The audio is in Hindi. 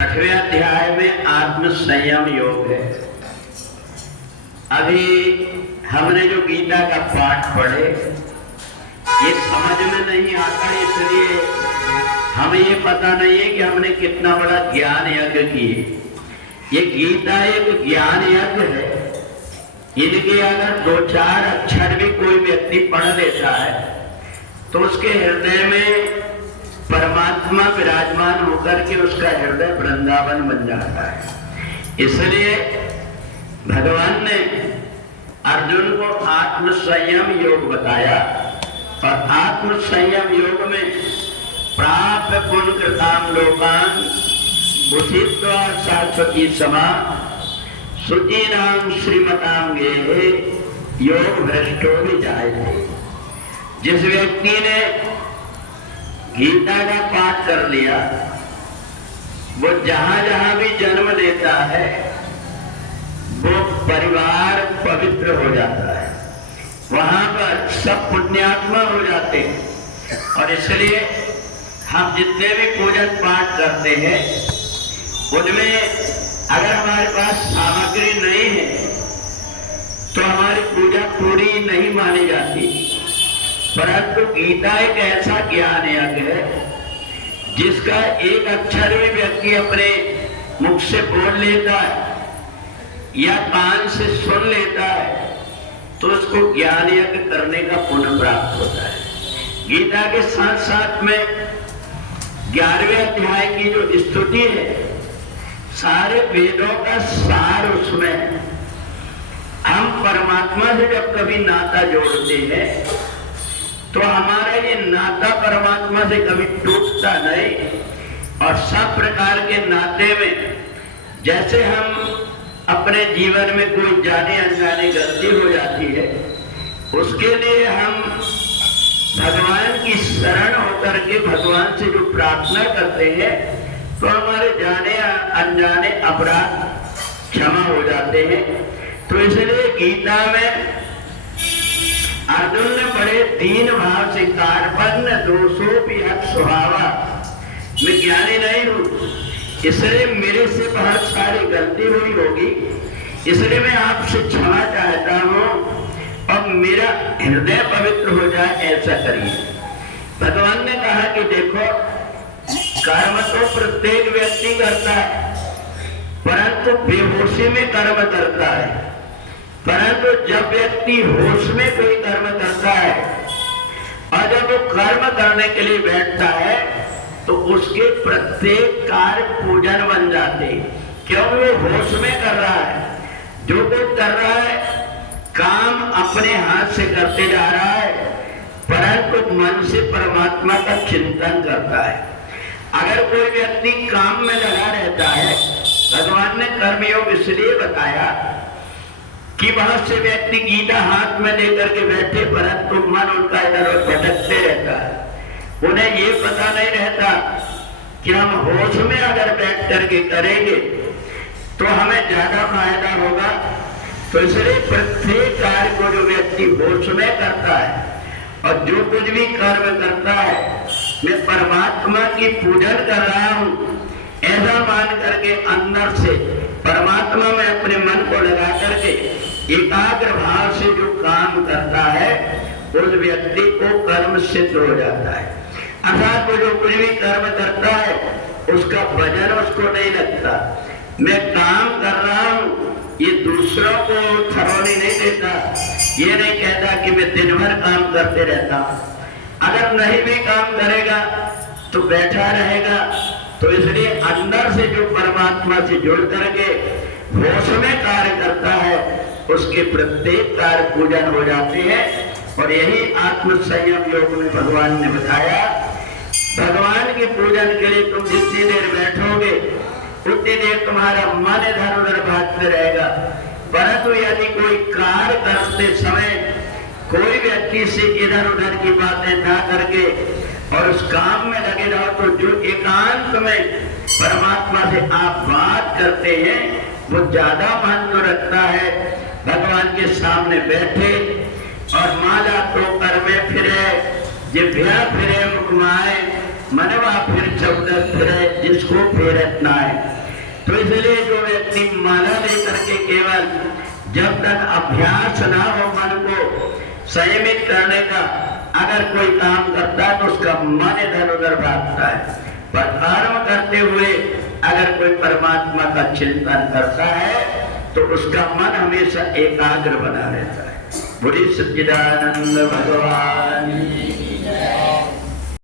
8वें अध्याय में आत्म संयम योग है। अभी हमने जो गीता का पाठ पढ़े ये समझ में नहीं आता, इसलिए हमें ये पता नहीं है कि हमने कितना बड़ा ज्ञान यज्ञ किए। ये गीता एक ज्ञान यज्ञ है। इनके अगर 2-4 अक्षर भी कोई व्यक्ति पढ़ लेता है तो उसके हृदय में परमात्मा विराजमान होकर के उसका हृदय वृंदावन बन जाता है। इसलिए भगवान ने अर्जुन को आत्म संयम योग बताया और आत्म संयम योग में प्राप्त पुण्य कृताम लोकान उचित्वा शाश्वती समा शुचि नाम श्रीमताम गे योग भ्रष्टो भी जाए। जिस व्यक्ति ने गीता का पाठ कर लिया वो जहां जहां भी जन्म लेता है वो परिवार पवित्र हो जाता है, वहां पर सब पुण्यात्मा हो जाते हैं। और इसलिए हम जितने भी पूजन पाठ करते हैं उनमें अगर हमारे पास सामग्री नहीं है तो हमारी पूजा पूरी नहीं मानी जाती। परंतु गीता एक ऐसा ज्ञान यज्ञ है जिसका एक अक्षर भी व्यक्ति अपने मुख से बोल लेता है या कान से सुन लेता है तो उसको ज्ञान यज्ञ करने का पुण्य प्राप्त होता है। गीता के साथ साथ में 11वें अध्याय की जो स्तुति है सारे वेदों का सार उसमें है। हम परमात्मा से जब कभी नाता जोड़ते हैं तो हमारा ये नाता परमात्मा से कभी टूटता नहीं। और सब प्रकार के नाते में जैसे हम अपने जीवन में कोई जाने अनजाने गलती हो जाती है उसके लिए हम भगवान की शरण होकर के भगवान से जो प्रार्थना करते हैं तो हमारे जाने अनजाने अपराध क्षमा हो जाते हैं। तो इसलिए गीता में अर्जुन ने बड़े दीन भाव से कार्पण्य दोषों भी हक स्वभावा, मैं ज्ञानी नहीं हूं इसलिए मेरे से बहुत सारी गलती हुई होगी, इसलिए मैं आपसे क्षमा चाहता हूं और मेरा हृदय पवित्र हो जाए ऐसा करिए। भगवान ने कहा कि देखो कर्म तो प्रत्येक व्यक्ति करता है परंतु बेहोशी में कर्म करता है। परंतु जब व्यक्ति होश में कोई कर्म करता है और जब वो कर्म करने के लिए बैठता है तो उसके प्रत्येक कार्य पूजन बन जाते हैं, क्योंकि वो होश में कर रहा है। जो कुछ कर रहा है काम अपने हाथ से करते जा रहा है परंतु मन से परमात्मा का चिंतन करता है। अगर कोई व्यक्ति काम में लगा रहता है, भगवान ने कर्मयोग इसलिए बताया कि बहुत से व्यक्ति गीता हाथ में लेकर के बैठे परंतु मन उनका इधर उधर भटकते रहता है। उन्हें ये पता नहीं रहता कि हम होश में अगर बैठ करके करेंगे तो हमें ज्यादा फायदा होगा। तो इसलिए प्रत्येक कार्य को जो व्यक्ति होश में करता है और जो कुछ भी कर्म करता है मैं परमात्मा की पूजन कर रहा हूँ ऐसा मान करके अंदर से परमात्मा में अपने मन को लगा करके एकाग्र भाव से जो काम करता है उस व्यक्ति को कर्म सिद्ध हो जाता है। अर्थात वो जो कुछ भी कर्म करता है उसका वजन उसको नहीं लगता। मैं काम कर रहा हूँ ये दूसरों को थरोनी नहीं देता, ये नहीं कहता कि मैं दिन भर काम करते रहता हूँ। अगर नहीं भी काम करेगा तो बैठा रहेगा। तो इसलिए अंदर से जो परमात्मा से जुड़ करके होश में कार्य करता है उसके प्रत्येक कार्य पूजन हो जाते हैं। और यही आत्म संयम योग में भगवान ने बताया। भगवान के पूजन के लिए तुम जितनी देर बैठोगे उतनी देर तुम्हारा मन इधर उधर भागते रहेगा। परंतु यदि कोई कार्य करते समय कोई व्यक्ति से इधर उधर की बातें ना करके और उस काम में लगे रहो तो जो एकांत में परमात्मा से आप बात करते हैं वो ज्यादा महत्व रखता है। भगवान के सामने बैठे और माला तो कर में फिरे जिभ्या फिरे मुखमाए मनवा फिर चौदह फिरे जिसको फेरत ना है। तो इसलिए जो व्यक्ति माला लेकर के केवल जब तक अभ्यास ना हो मन को संयमित करने का, अगर कोई काम करता है तो उसका मन इधर उधर भागता है। पर कर्म करते हुए अगर कोई परमात्मा का चिंतन करता है तो उसका मन हमेशा एकाग्र बना रहता है। बुरी सच्चिदानंद भगवान।